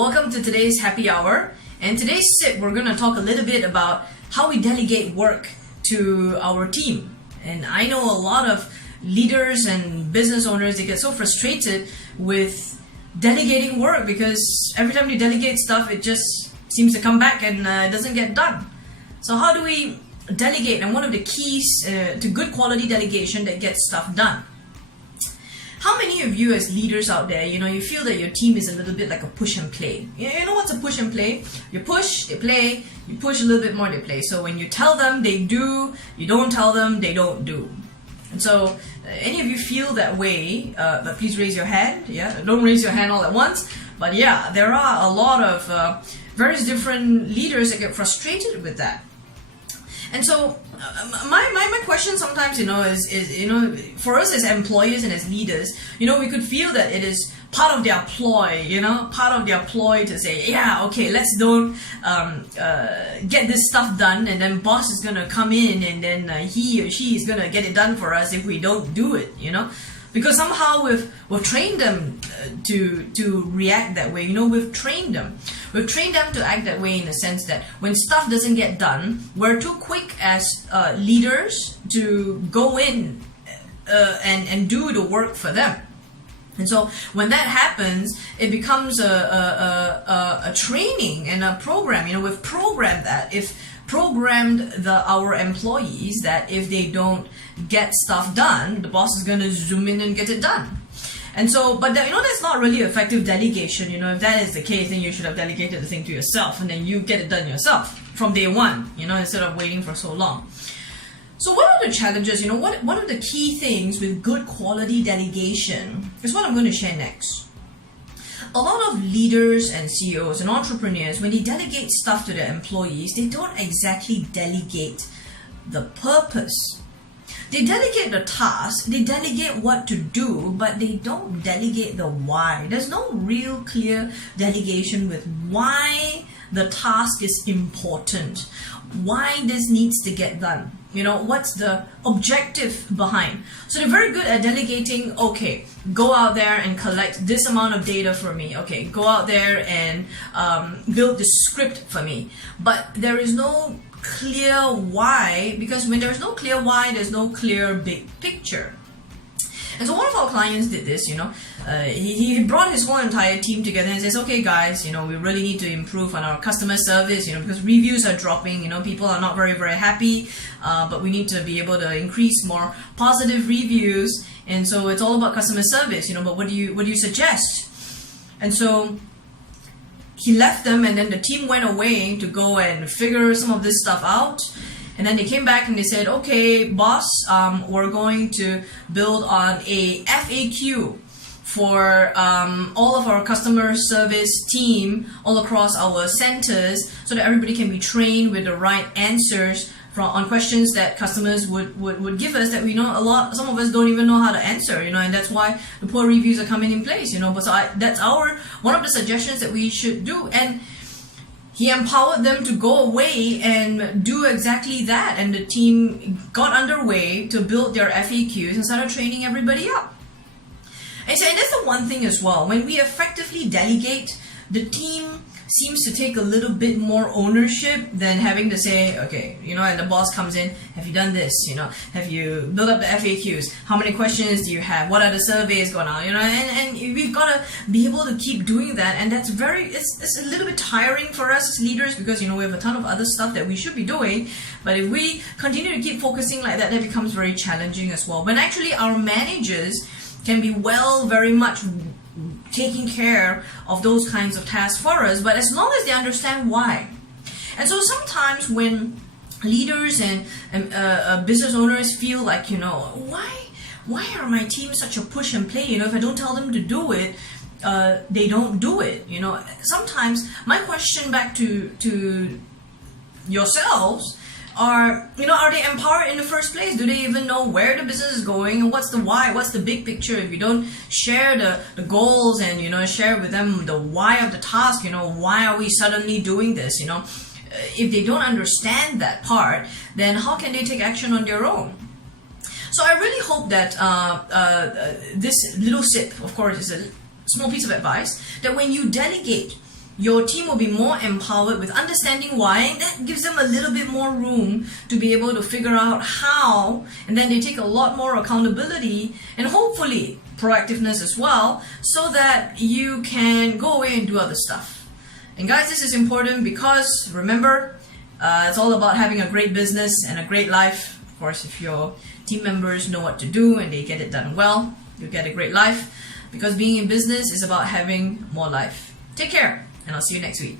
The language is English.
Welcome to today's happy hour. And today's sip, we're going to talk a little bit about how we delegate work to our team. And I know a lot of leaders and business owners, they get so frustrated with delegating work because every time you delegate stuff, it just seems to come back and it doesn't get done. So how do we delegate? And one of the keys to good quality delegation that gets stuff done. How many of you as leaders out there, you feel that your team is a little bit like a push and play? You know what's a push and play? You push, they play, you push a little bit more, they play. So when you tell them, they do, you don't tell them, they don't do. And so, any of you feel that way, but please raise your hand. Yeah, don't raise your hand all at once. But yeah, there are a lot of various different leaders that get frustrated with that. And so, my question sometimes, is for us as employers and as leaders, we could feel that it is part of their ploy, to say, yeah, okay, let's don't get this stuff done, and then boss is gonna come in, and then he or she is gonna get it done for us if we don't do it, Because somehow we've trained them to react that way. We've trained them. We've trained them to act that way in the sense that when stuff doesn't get done, we're too quick as leaders to go in and do the work for them. And so when that happens, it becomes a training and a program. We've programmed that. Programmed our employees that if they don't get stuff done, the boss is going to zoom in and get it done. And so, but that's not really effective delegation. If that is the case, then you should have delegated the thing to yourself, and then you get it done yourself from day one, instead of waiting for so long. So what are the challenges? What are the key things with good quality delegation is what I'm going to share next. A lot of leaders and CEOs and entrepreneurs, when they delegate stuff to their employees, they don't exactly delegate the purpose. They delegate the task, they delegate what to do, but they don't delegate the why. There's no real clear delegation with why the task is important, why this needs to get done. What's the objective behind? So they're very good at delegating, okay, go out there and collect this amount of data for me. Okay, go out there and build this script for me. But there is no clear why, because when there's no clear why, there's no clear big picture. And so one of our clients did this, he brought his whole entire team together and says, okay guys, we really need to improve on our customer service, because reviews are dropping, people are not very, very happy, but we need to be able to increase more positive reviews. And so it's all about customer service, but what do you suggest? And so he left them, and then the team went away to go and figure some of this stuff out. And then they came back and they said, okay, boss, we're going to build on a FAQ for all of our customer service team all across our centers so that everybody can be trained with the right answers on questions that customers would give us that we know some of us don't even know how to answer, and that's why the poor reviews are coming in place, but so that's one of the suggestions that we should do. And he empowered them to go away and do exactly that, and the team got underway to build their FAQs and started training everybody up. And so, and that's the one thing as well, when we effectively delegate, the team seems to take a little bit more ownership than having to say, okay, and the boss comes in, have you done this? Have you built up the FAQs? How many questions do you have? What are the surveys going on? And we've got to be able to keep doing that. And that's it's a little bit tiring for us as leaders because, we have a ton of other stuff that we should be doing. But if we continue to keep focusing like that, that becomes very challenging as well. But actually our managers can be very much taking care of those kinds of tasks for us, but as long as they understand why. And so sometimes when leaders and business owners feel like, why are my team such a push and play? If I don't tell them to do it, they don't do it. Sometimes my question back to yourselves are they empowered in the first place? Do they even know where the business is going, and what's the why, what's the big picture? If you don't share the goals and share with them the why of the task, why are we suddenly doing this, if they don't understand that part, then how can they take action on their own? So I really hope that this little sip, of course, is a small piece of advice, that when you delegate your team will be more empowered with understanding why, and that gives them a little bit more room to be able to figure out how, and then they take a lot more accountability and hopefully proactiveness as well, so that you can go away and do other stuff. And guys, this is important because remember, it's all about having a great business and a great life. Of course, if your team members know what to do and they get it done well, you get a great life, because being in business is about having more life. Take care, and I'll see you next week.